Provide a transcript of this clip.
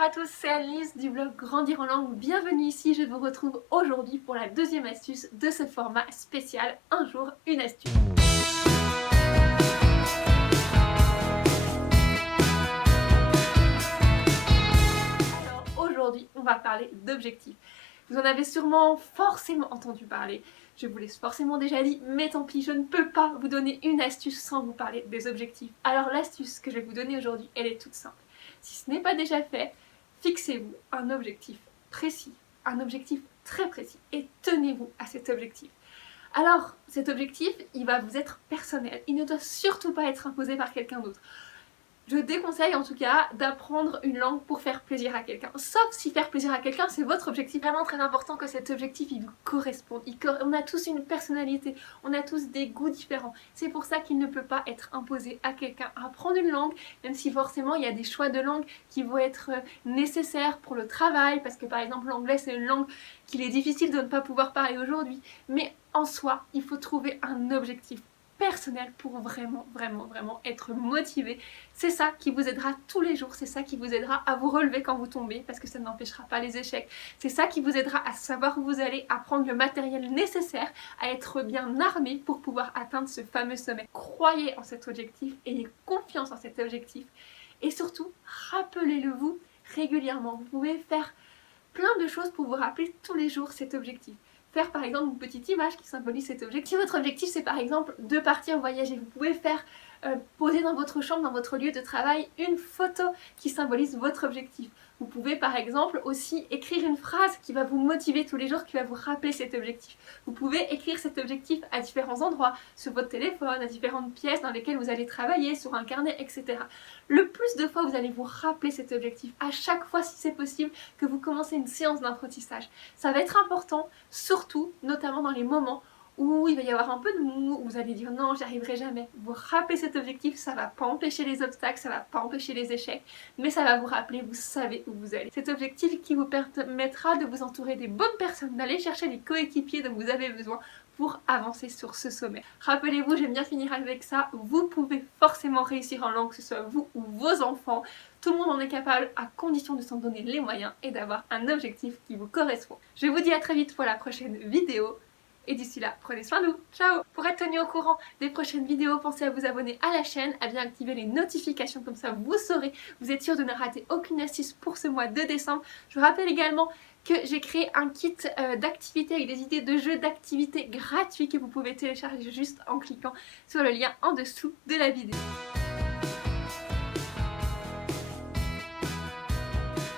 Bonjour à tous, c'est Alice du blog Grandir en langue. Bienvenue ici, je vous retrouve aujourd'hui pour la deuxième astuce de ce format spécial Un jour, une astuce. Alors aujourd'hui, on va parler d'objectifs. Vous en avez sûrement forcément entendu parler. Je vous l'ai forcément déjà dit, mais tant pis, je ne peux pas vous donner une astuce sans vous parler des objectifs. Alors l'astuce que je vais vous donner aujourd'hui, elle est toute simple. Si ce n'est pas déjà fait, fixez-vous un objectif précis, un objectif très précis et tenez-vous à cet objectif. Alors, cet objectif, il va vous être personnel. Il ne doit surtout pas être imposé par quelqu'un d'autre. Je déconseille en tout cas d'apprendre une langue pour faire plaisir à quelqu'un. Sauf si faire plaisir à quelqu'un c'est votre objectif. Vraiment très important que cet objectif il vous corresponde. On a tous une personnalité, on a tous des goûts différents. C'est pour ça qu'il ne peut pas être imposé à quelqu'un. Apprendre une langue, même si forcément il y a des choix de langue qui vont être nécessaires pour le travail. Parce que par exemple l'anglais c'est une langue qu'il est difficile de ne pas pouvoir parler aujourd'hui. Mais en soi, il faut trouver un objectif personnel pour vraiment être motivé. C'est ça qui vous aidera tous les jours, c'est ça qui vous aidera à vous relever quand vous tombez parce que ça n'empêchera pas les échecs. C'est ça qui vous aidera à savoir où vous allez, à prendre le matériel nécessaire, à être bien armé pour pouvoir atteindre ce fameux sommet. Croyez en cet objectif, ayez confiance en cet objectif et surtout rappelez-le vous régulièrement. Vous pouvez faire plein de choses pour vous rappeler tous les jours cet objectif. Faire par exemple une petite image qui symbolise cet objectif. Si votre objectif c'est par exemple de partir voyager, vous pouvez faire poser dans votre chambre, dans votre lieu de travail, une photo qui symbolise votre objectif. Vous pouvez par exemple aussi écrire une phrase qui va vous motiver tous les jours, qui va vous rappeler cet objectif. Vous pouvez écrire cet objectif à différents endroits, sur votre téléphone, à différentes pièces dans lesquelles vous allez travailler, sur un carnet, etc. Le plus de fois vous allez vous rappeler cet objectif, à chaque fois si c'est possible que vous commencez une séance d'apprentissage. Ça va être important, surtout, notamment dans les moments où il va y avoir un peu de mou, où vous allez dire non, j'y arriverai jamais. Vous rappelez cet objectif, ça va pas empêcher les obstacles, ça va pas empêcher les échecs, mais ça va vous rappeler, vous savez où vous allez. Cet objectif qui vous permettra de vous entourer des bonnes personnes, d'aller chercher les coéquipiers dont vous avez besoin pour avancer sur ce sommet. Rappelez-vous, j'aime bien finir avec ça, vous pouvez forcément réussir en langue, que ce soit vous ou vos enfants. Tout le monde en est capable à condition de s'en donner les moyens et d'avoir un objectif qui vous correspond. Je vous dis à très vite pour la prochaine vidéo. Et d'ici là, prenez soin de vous. Ciao! Pour être tenu au courant des prochaines vidéos, pensez à vous abonner à la chaîne, à bien activer les notifications, comme ça vous saurez, vous êtes sûr de ne rater aucune astuce pour ce mois de décembre. Je vous rappelle également que j'ai créé un kit d'activités avec des idées de jeux d'activités gratuits que vous pouvez télécharger juste en cliquant sur le lien en dessous de la vidéo.